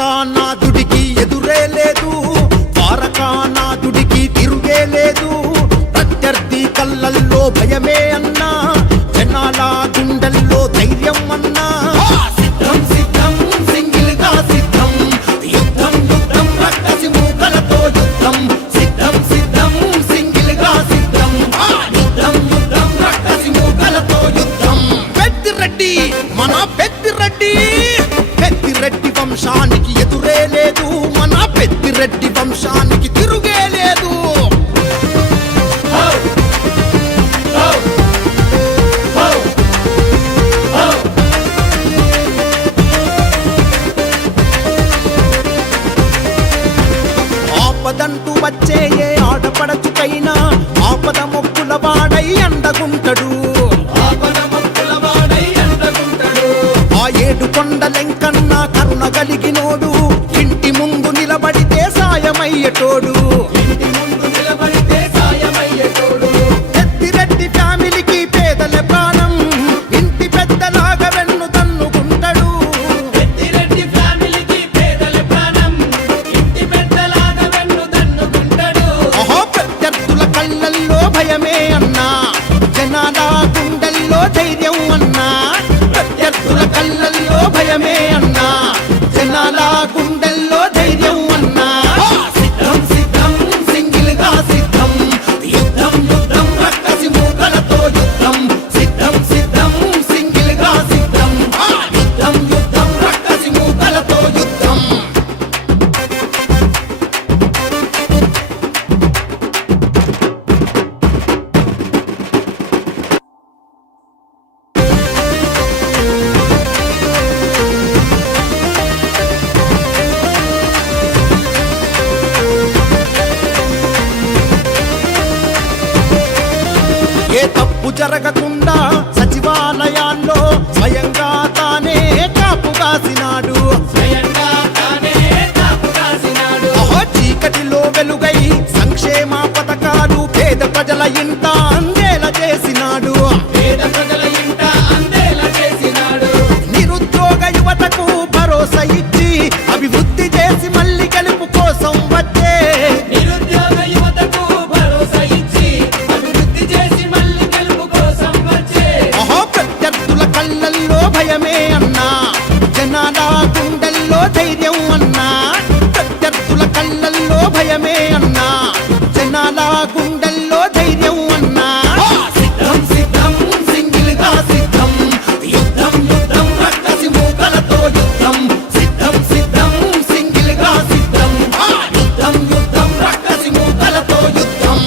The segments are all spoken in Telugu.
ద్వారకానాథుడికి ఎదురే లేదు, ద్వారకానాథుడికి తిరుగే లేదు. ప్రత్యర్థి కళ్ళల్లో భయమే అన్నా, జనాల గుండెల్లో ధైర్యం అన్నా. సిద్ధం సిద్ధం సింగిల్ గా సిద్ధం, యుద్ధం యుద్ధం రక్కసి మూకలతో యుద్ధం. సిద్ధం సిద్ధం సింగిల్ గా సిద్ధం, యుద్ధం యుద్ధం రక్కసి మూకలతో యుద్ధం. పెద్దిరెడ్డి మన పెద్దిరెడ్డి, పెద్దిరెడ్డి వంశానికి ఎదురే లేదు, మన పెద్దిరెడ్డి వంశానికి తిరుగే లేదు. ఆపదంటూ వచ్చే ఏ ఆడపడచుకైనా ఆపద మొక్కుల వాడై అండగుంటడు. ఆ ఏడు కొండలెంకన్నా కరుణ కలిగినోడు, ఇంటి ముందు నిలబడితే సాయమయ్యేటోడు. పెద్దిరెడ్డి ఫ్యామిలీకి పేదల ప్రాణం, ఇంటి పెద్దలాగా వెన్ను తన్నుకుంటాడు. అహో ప్రత్యర్థుల కళ్ళల్లో భయమే అన్నా, జనాల గుండెల్లో ధైర్యం అన్నా. ప్రత్యర్థుల కళ్ళల్లో భయమే అన్నా, జనాల గుండెల్లో ధైర్యం అన్నా. సిద్ధం సిద్ధం సింగిల్ గా సిద్ధం, యుద్ధం యుద్ధం రక్కసి మూకలతో యుద్ధం. సిద్ధం సిద్ధం సింగిల్ గా సిద్ధం, యుద్ధం యుద్ధం రక్కసి మూకలతో యుద్ధం. ఏ తప్పు జరగకుండా సచివాలయాల్లో స్వయంగా తానే కాపు కాసినాడు. అహో చీకటిలో వెలుగై సంక్షేమ పథకాలు పేద ప్రజల ఇంట అందేలా చేసినాడు. నిరుద్యోగ యువతకు భరోసా ఇచ్చి అభివృద్ధి చేసి మళ్ళీ గెలుపు కోసం వచ్చే. భయమే అన్నా, జనాల గుండెల్లో ధైర్యం అన్నా. ప్రత్యర్థుల కళ్ళల్లో భయమే అన్నా, జనాల గుండెల్లో ధైర్యం అన్నా. సిద్ధం సిద్ధం సింగిల్ గా సిద్ధం, యుద్ధం యుద్ధం రక్కసి మూకలతో యుద్ధం. సిద్ధం సిద్ధం సింగిల్ గా సిద్ధం, యుద్ధం యుద్ధం రక్కసి మూకలతో యుద్ధం.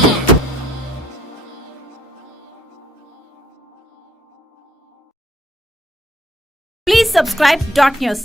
Please subscribe Dot News.